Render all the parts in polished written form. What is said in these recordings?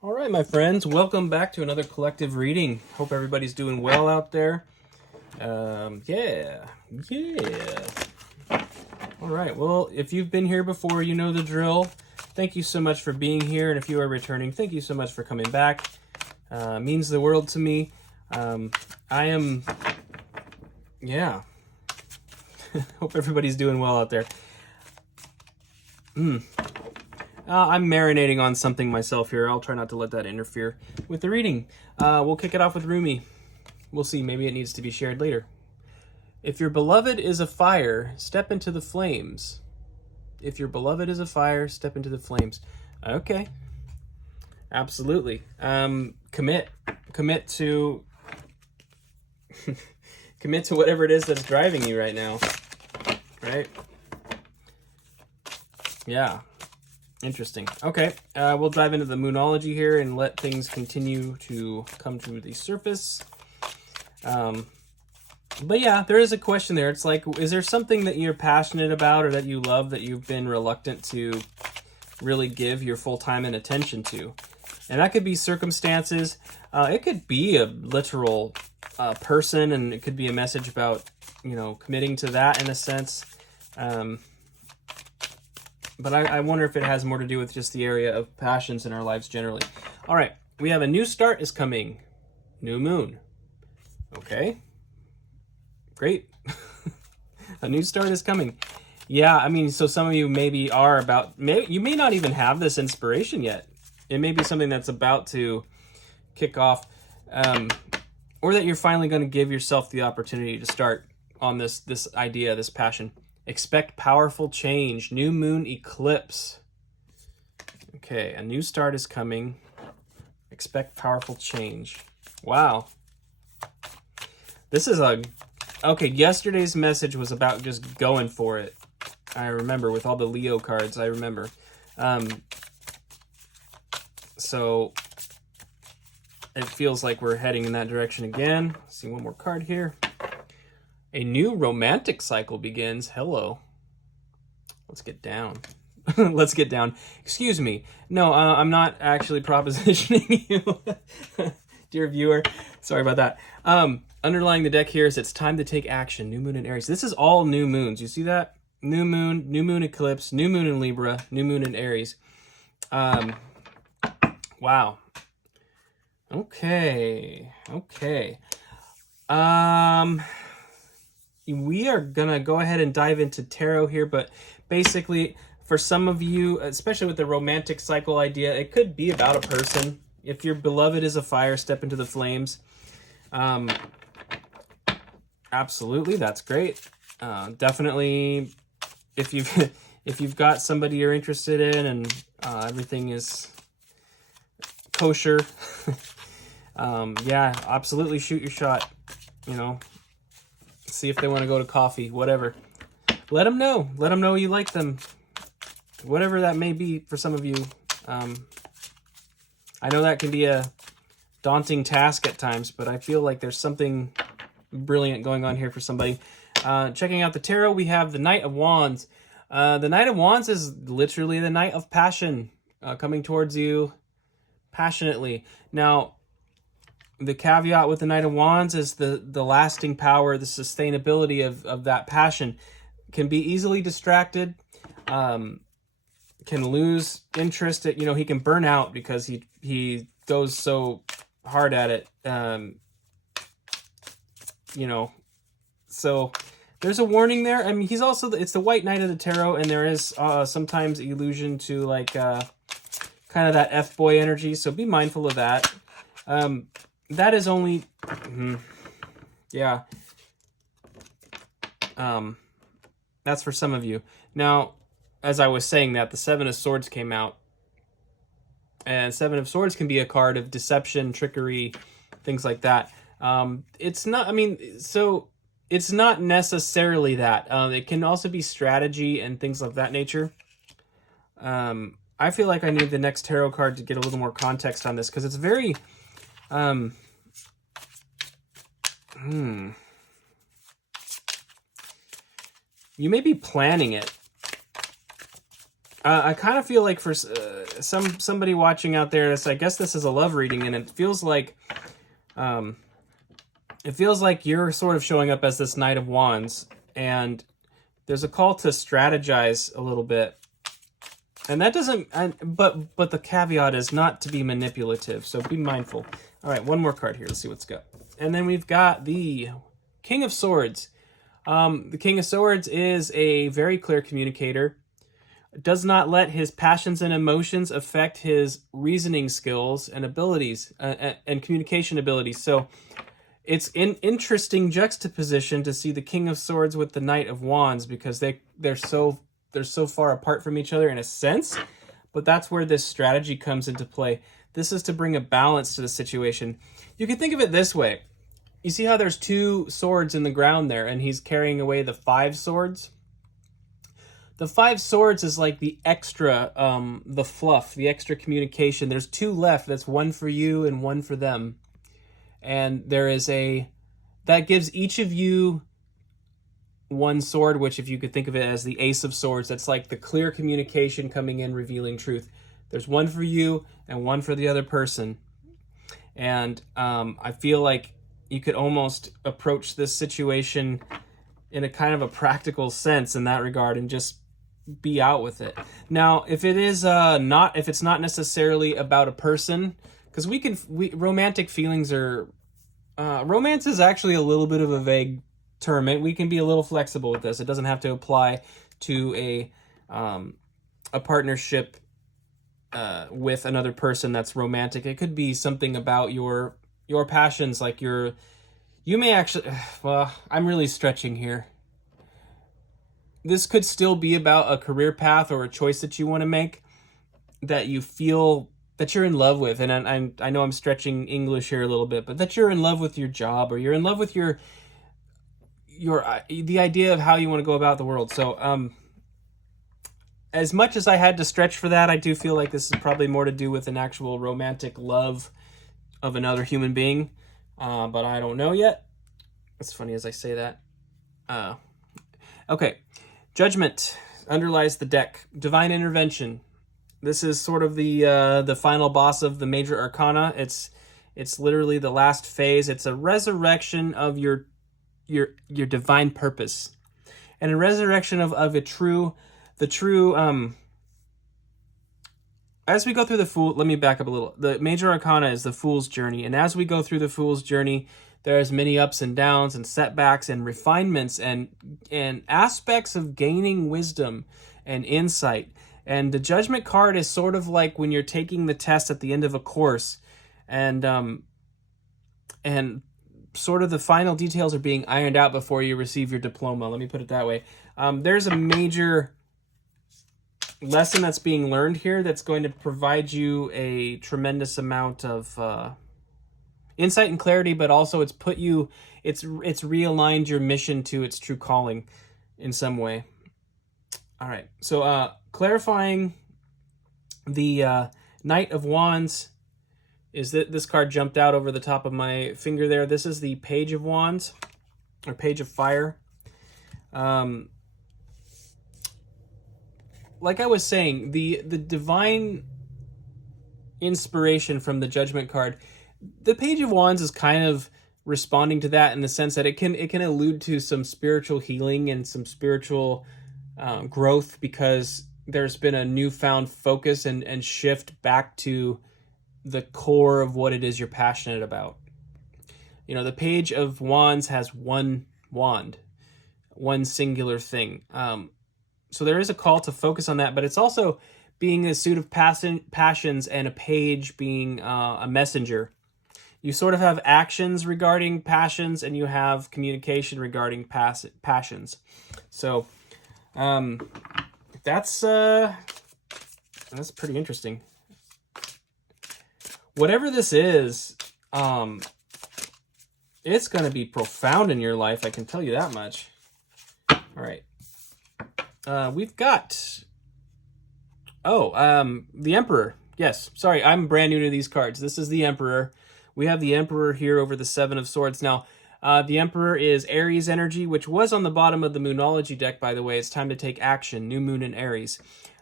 All right, my friends, welcome back to another collective reading. Hope everybody's doing well out there. Yeah. All right, well, if you've been here before, you know the drill. Thank you so much for being here, and if you are returning, thank you so much for coming back. Means the world to me. Yeah. Hope everybody's doing well out there. I'm marinating on something myself here. I'll try not to let that interfere with the reading. We'll kick it off with Rumi. We'll see. Maybe it needs to be shared later. If your beloved is a fire, step into the flames. If your beloved is a fire, step into the flames. Okay. Absolutely. Commit to commit to whatever it is that's driving you right now. Right? Yeah. Interesting. Okay, we'll dive into the moonology here and let things continue to come to the surface. But yeah, there is a question there. It's like, is there something that you're passionate about or that you love that you've been reluctant to really give your full time and attention to? And that could be circumstances. It could be a literal person, and it could be a message about, committing to that in a sense. But I wonder if it has more to do with just the area of passions in our lives generally. All right, we have a new start is coming. New moon. Okay. Great. A new start is coming. Yeah, so some of you maybe are you may not even have this inspiration yet. It may be something that's about to kick off, or that you're finally going to give yourself the opportunity to start on this idea, this passion. Expect powerful change. New moon eclipse. Okay, a new start is coming. Expect powerful change. Wow. This is okay, yesterday's message was about just going for it. I remember with all the Leo cards, I remember. So it feels like we're heading in that direction again. Let's see one more card here. A new romantic cycle begins. Hello. Let's get down. Let's get down. Excuse me. No, I'm not actually propositioning you, dear viewer. Sorry about that. Underlying the deck here is it's time to take action. New moon in Aries. This is all new moons. You see that? New moon eclipse, new moon in Libra, new moon in Aries. Wow. Okay. We are gonna go ahead and dive into tarot here, but basically for some of you, especially with the romantic cycle idea, it could be about a person. If your beloved is a fire, step into the flames. Absolutely, that's great. Definitely, if you've got somebody you're interested in and everything is kosher, yeah, absolutely shoot your shot. See if they want to go to coffee, whatever. Let them know you like them, whatever that may be for some of you. I know that can be a daunting task at times, but I feel like there's something brilliant going on here for somebody. Checking out the tarot, we have the Knight of Wands. The Knight of Wands is literally the Knight of Passion, coming towards you passionately. Now, the caveat with the Knight of Wands is the lasting power, the sustainability of that passion. Can be easily distracted, can lose interest. He can burn out because he goes so hard at it. So there's a warning there. He's also it's the White Knight of the Tarot, and there is sometimes allusion to like kind of that F-boy energy. So be mindful of that. That is only, yeah. That's for some of you. Now, as I was saying that, the Seven of Swords came out. And Seven of Swords can be a card of deception, trickery, things like that. It's not, so it's not necessarily that. It can also be strategy and things of that nature. I feel like I need the next tarot card to get a little more context on this because it's very... You may be planning it. I kind of feel like for somebody watching out there, I guess this is a love reading, and it feels like you're sort of showing up as this Knight of Wands, and there's a call to strategize a little bit. And that doesn't, but the caveat is not to be manipulative, so be mindful. All right, one more card here. Let's see what's got. And then we've got the King of Swords. The King of Swords is a very clear communicator. Does not let his passions and emotions affect his reasoning skills and abilities and communication abilities. So it's an interesting juxtaposition to see the King of Swords with the Knight of Wands, because they're so far apart from each other in a sense, but that's where this strategy comes into play. This is to bring a balance to the situation. You can think of it this way. You see how there's 2 swords in the ground there, and he's carrying away the 5 swords? The 5 swords is like the extra, the fluff, the extra communication. There's 2 left. That's 1 for you and 1 for them. And there is that gives each of you 1 sword, which if you could think of it as the Ace of Swords, that's like the clear communication coming in, revealing truth. There's 1 for you and 1 for the other person. And I feel like you could almost approach this situation in a kind of a practical sense in that regard and just be out with it. Now, if it is if it's not necessarily about a person, because romantic feelings are, romance is actually a little bit of a vague term. We can be a little flexible with this. It doesn't have to apply to a partnership with another person that's romantic. It could be something about your passions, like you may actually, well, I'm really stretching here. This could still be about a career path or a choice that you want to make that you feel that you're in love with. And I know I'm stretching English here a little bit, but that you're in love with your job, or you're in love with the idea of how you want to go about the world. So as much as I had to stretch for that, I do feel like this is probably more to do with an actual romantic love of another human being, but I don't know yet. It's funny as I say that. Okay, Judgment underlies the deck. Divine Intervention. This is sort of the final boss of the major arcana. It's literally the last phase. It's a resurrection of your divine purpose, and a resurrection of the true. As we go through the Fool, let me back up a little. The major arcana is the Fool's journey, and as we go through the Fool's journey, there's many ups and downs and setbacks and refinements and aspects of gaining wisdom and insight. And the Judgment card is sort of like when you're taking the test at the end of a course, and sort of the final details are being ironed out before you receive your diploma. Let me put it that way. There's a major lesson that's being learned here that's going to provide you a tremendous amount of insight and clarity, but also it's realigned your mission to its true calling in some way. All right, so clarifying the Knight of Wands is that this card jumped out over the top of my finger there. This is the Page of Wands, or Page of Fire. Like I was saying, the divine inspiration from the Judgment card, the Page of Wands is kind of responding to that in the sense that it can allude to some spiritual healing and some spiritual growth, because there's been a newfound focus and shift back to the core of what it is you're passionate about. You know, the Page of Wands has one wand, one singular thing. So there is a call to focus on that, but it's also being a suit of passions and a page being a messenger. You sort of have actions regarding passions, and you have communication regarding passions. So that's pretty interesting. Whatever this is, it's going to be profound in your life. I can tell you that much. All right. We've got... the Emperor. Yes, sorry, I'm brand new to these cards. This is the Emperor. We have the Emperor here over the Seven of Swords. Now, the Emperor is Aries energy, which was on the bottom of the Moonology deck, by the way. It's time to take action. New Moon in Aries.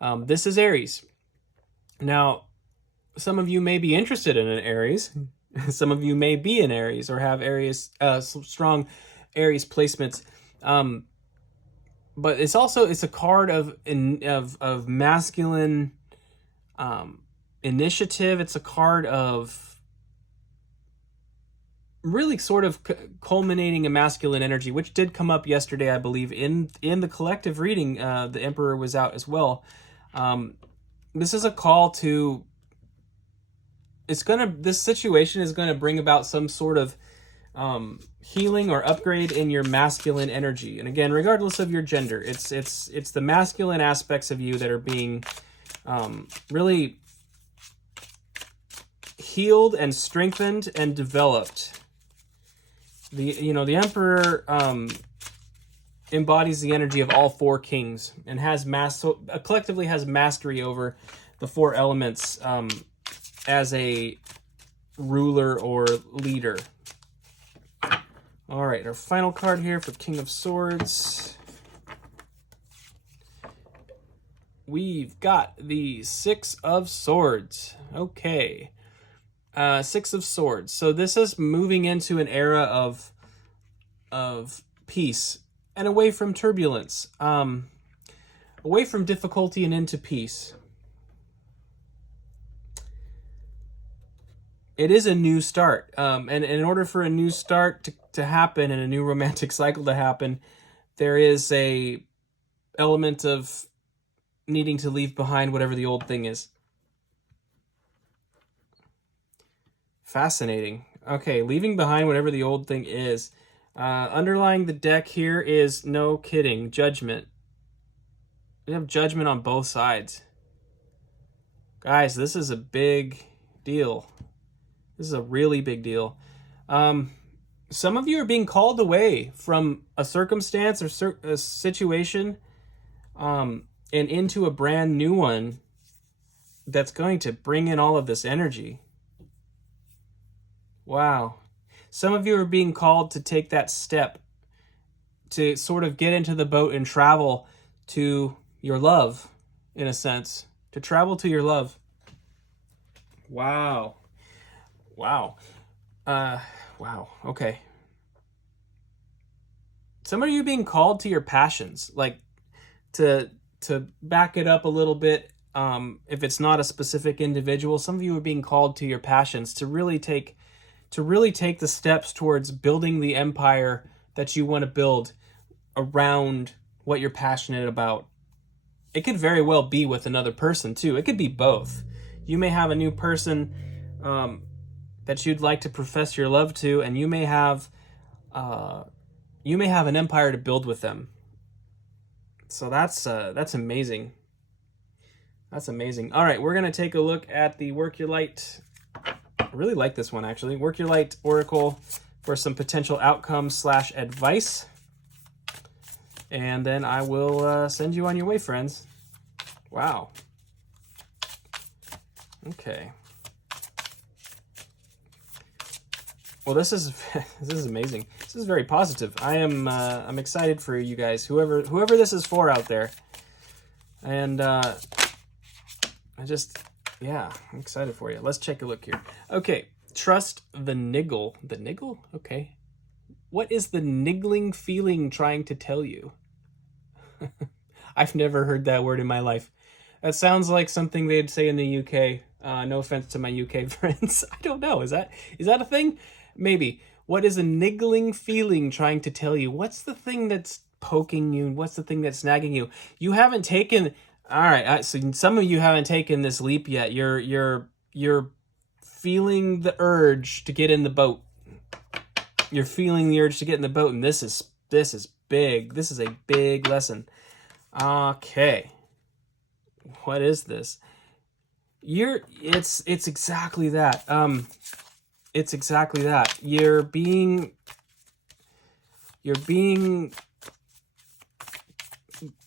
This is Aries. Now, some of you may be interested in an Aries. Some of you may be in Aries or have Aries, strong Aries placements. But it's a card of masculine initiative. It's a card of really sort of culminating a masculine energy, which did come up yesterday, I believe, in the collective reading. The Emperor was out as well. This is a call to. This situation is gonna bring about some sort of healing or upgrade in your masculine energy. And again, regardless of your gender, it's the masculine aspects of you that are being really healed and strengthened and developed. The Emperor embodies the energy of all four kings and has collectively has mastery over the four elements as a ruler or leader. All right, our final card here for King of Swords. We've got the Six of Swords. Okay. Six of Swords. So this is moving into an era of peace and away from turbulence, away from difficulty and into peace. It is a new start, and in order for a new start to happen and a new romantic cycle to happen, there is a element of needing to leave behind whatever the old thing is. Fascinating. Okay, leaving behind whatever the old thing is. Underlying the deck here is, no kidding, Judgment. We have Judgment on both sides. Guys, this is a big deal. This is a really big deal. Some of you are being called away from a circumstance or a situation and into a brand new one that's going to bring in all of this energy. Wow. Some of you are being called to take that step to sort of get into the boat and travel to your love, in a sense. To travel to your love. Wow. Wow. Wow. Okay. Some of you being called to your passions, like to back it up a little bit. If it's not a specific individual, some of you are being called to your passions to really take the steps towards building the empire that you want to build around what you're passionate about. It could very well be with another person too. It could be both. You may have a new person that you'd like to profess your love to, and you may have an empire to build with them. So that's amazing. That's amazing. All right, we're gonna take a look at the Work Your Light. I really like this one, actually. Work Your Light Oracle for some potential outcomes / advice. And then I will send you on your way, friends. Wow. Okay. Well, this is amazing. This is very positive. I'm excited for you guys, whoever this is for out there. And I'm excited for you. Let's take a look here. Okay, trust the niggle. The niggle? Okay. What is the niggling feeling trying to tell you? I've never heard that word in my life. That sounds like something they'd say in the UK. No offense to my UK friends. I don't know. Is that a thing? Maybe. What is a niggling feeling trying to tell you? What's the thing that's poking you? What's the thing that's nagging you? You haven't taken... All right, so some of you haven't taken this leap yet. You're feeling the urge to get in the boat. You're feeling the urge to get in the boat, and this is big. This is a big lesson. Okay, what is this? It's exactly that. It's exactly that. You're being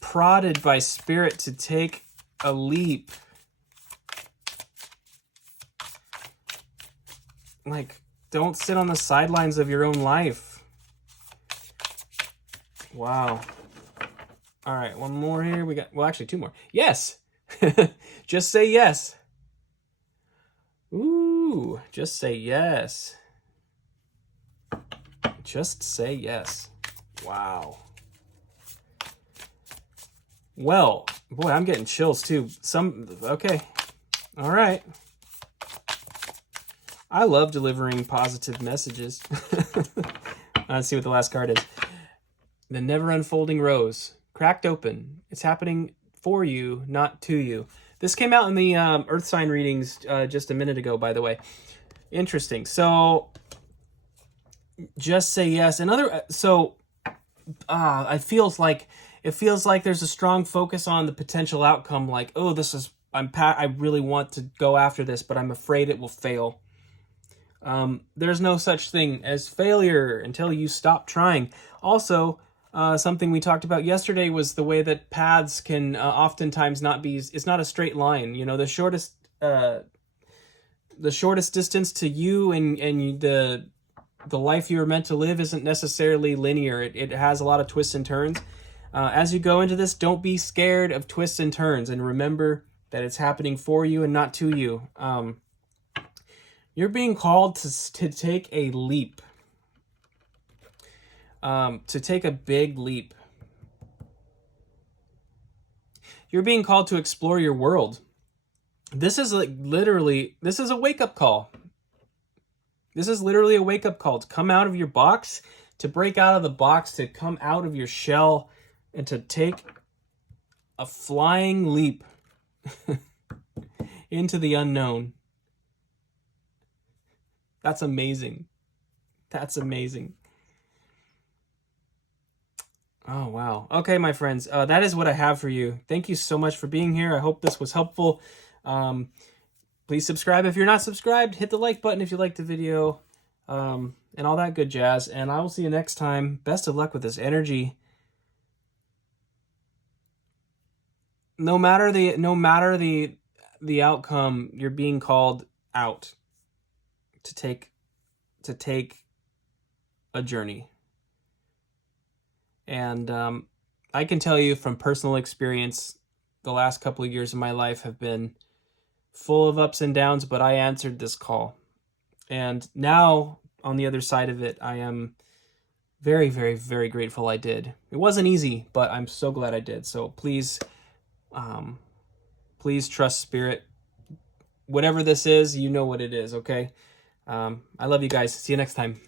prodded by spirit to take a leap. Like, don't sit on the sidelines of your own life. Wow. All right, one more here. We got, well, actually two more. Yes, Just say yes. Ooh, just say yes. Just say yes. Wow. Well, boy, I'm getting chills too. Okay. All right. I love delivering positive messages. Let's see what the last card is. The never unfolding rose. Cracked open. It's happening for you, not to you. This came out in the Earth sign readings just a minute ago, by the way. Interesting. So, just say yes. It feels like there's a strong focus on the potential outcome. Like, oh, I really want to go after this, but I'm afraid it will fail. There's no such thing as failure until you stop trying. Also, something we talked about yesterday was the way that paths can oftentimes it's not a straight line. You know, the shortest distance to you and the life you were meant to live isn't necessarily linear. It has a lot of twists and turns. As you go into this, don't be scared of twists and turns, and remember that it's happening for you and not to you. You're being called to take a leap, to take a big leap. You're being called to explore your world. This is a wake-up call. This is literally a wake-up call to come out of your box, to break out of the box, to come out of your shell, and to take a flying leap into the unknown. That's amazing. That's amazing. Oh, wow. Okay, my friends, that is what I have for you. Thank you so much for being here. I hope this was helpful. Please subscribe if you're not subscribed. Hit the like button if you liked the video, and all that good jazz. And I will see you next time. Best of luck with this energy. No matter the outcome, you're being called out to take a journey. And I can tell you from personal experience, the last couple of years of my life have been full of ups and downs, but I answered this call. And now, on the other side of it, I am very, very, very grateful I did. It wasn't easy, but I'm so glad I did. So please trust Spirit. Whatever this is, you know what it is, okay? I love you guys. See you next time.